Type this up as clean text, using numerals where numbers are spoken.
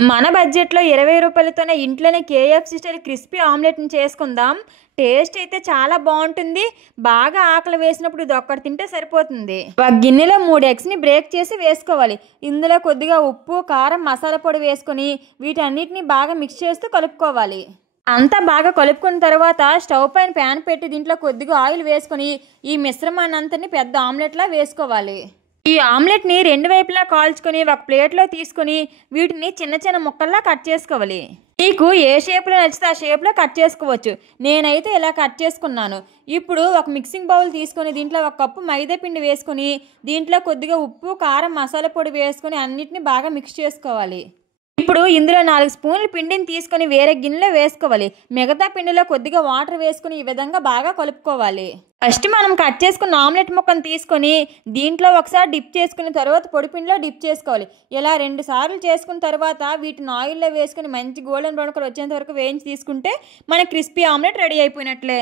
మన బడ్జెట్‌లో రూ. 20తోనే ఇంట్లోనే కేఎఫ్‌సి స్టైల్ క్రిస్పీ ఆమ్లెట్‌ని చేసుకుందాం. టేస్ట్ అయితే చాలా బావుంటుంది. బాగా ఆకలి వేసినప్పుడు ఇదొక్కటి తింటే సరిపోతుంది. ఒక గిన్నెలో 3 ఎగ్స్‌ని బ్రేక్ చేసి వేసుకోవాలి. ఇందులో కొద్దిగా ఉప్పు, కారం, మసాలా పొడి వేసుకొని వీటన్నిటిని బాగా మిక్స్ చేస్తూ కలుపుకోవాలి. అంతా బాగా కలుపుకున్న తర్వాత స్టవ్ పైన ప్యాన్ పెట్టి దీంట్లో కొద్దిగా ఆయిల్ వేసుకొని ఈ మిశ్రమాన్నంతని పెద్ద ఆమ్లెట్‌లా వేసుకోవాలి. ఈ ఆమ్లెట్‌ని 2 వైపులా కాల్చుకొని ఒక ప్లేట్‌లో తీసుకొని వీటిని చిన్న చిన్న ముక్కల్లా కట్ చేసుకోవాలి. మీకు ఏ షేప్‌లో నచ్చితే ఆ షేప్‌లో కట్ చేసుకోవచ్చు. నేనైతే ఇలా కట్ చేసుకున్నాను. ఇప్పుడు ఒక మిక్సింగ్ బౌల్ తీసుకొని దీంట్లో 1 కప్పు మైదా పిండి వేసుకొని దీంట్లో కొద్దిగా ఉప్పు, కారం, మసాలా పొడి వేసుకొని అన్నిటిని బాగా మిక్స్ చేసుకోవాలి. ఇప్పుడు ఇందులో 4 స్పూన్ల పిండిని తీసుకొని వేరే గిన్నెలో వేసుకోవాలి. మిగతా పిండిలో కొద్దిగా వాటర్ వేసుకొని ఈ విధంగా బాగా కలుపుకోవాలి. ఫస్ట్ మనం కట్ చేసుకున్న ఆమ్లెట్ ముక్కను తీసుకొని దీంట్లో ఒకసారి డిప్ చేసుకుని తర్వాత పొడి పిండిలో డిప్ చేసుకోవాలి. ఇలా 2 సార్లు చేసుకున్న తర్వాత వీటిని ఆయిల్లో వేసుకొని మంచి గోల్డెన్ బ్రౌన్ కలర్ వచ్చేంత వరకు వేయించి తీసుకుంటే మన క్రిస్పీ ఆమ్లెట్ రెడీ అయిపోయినట్లే.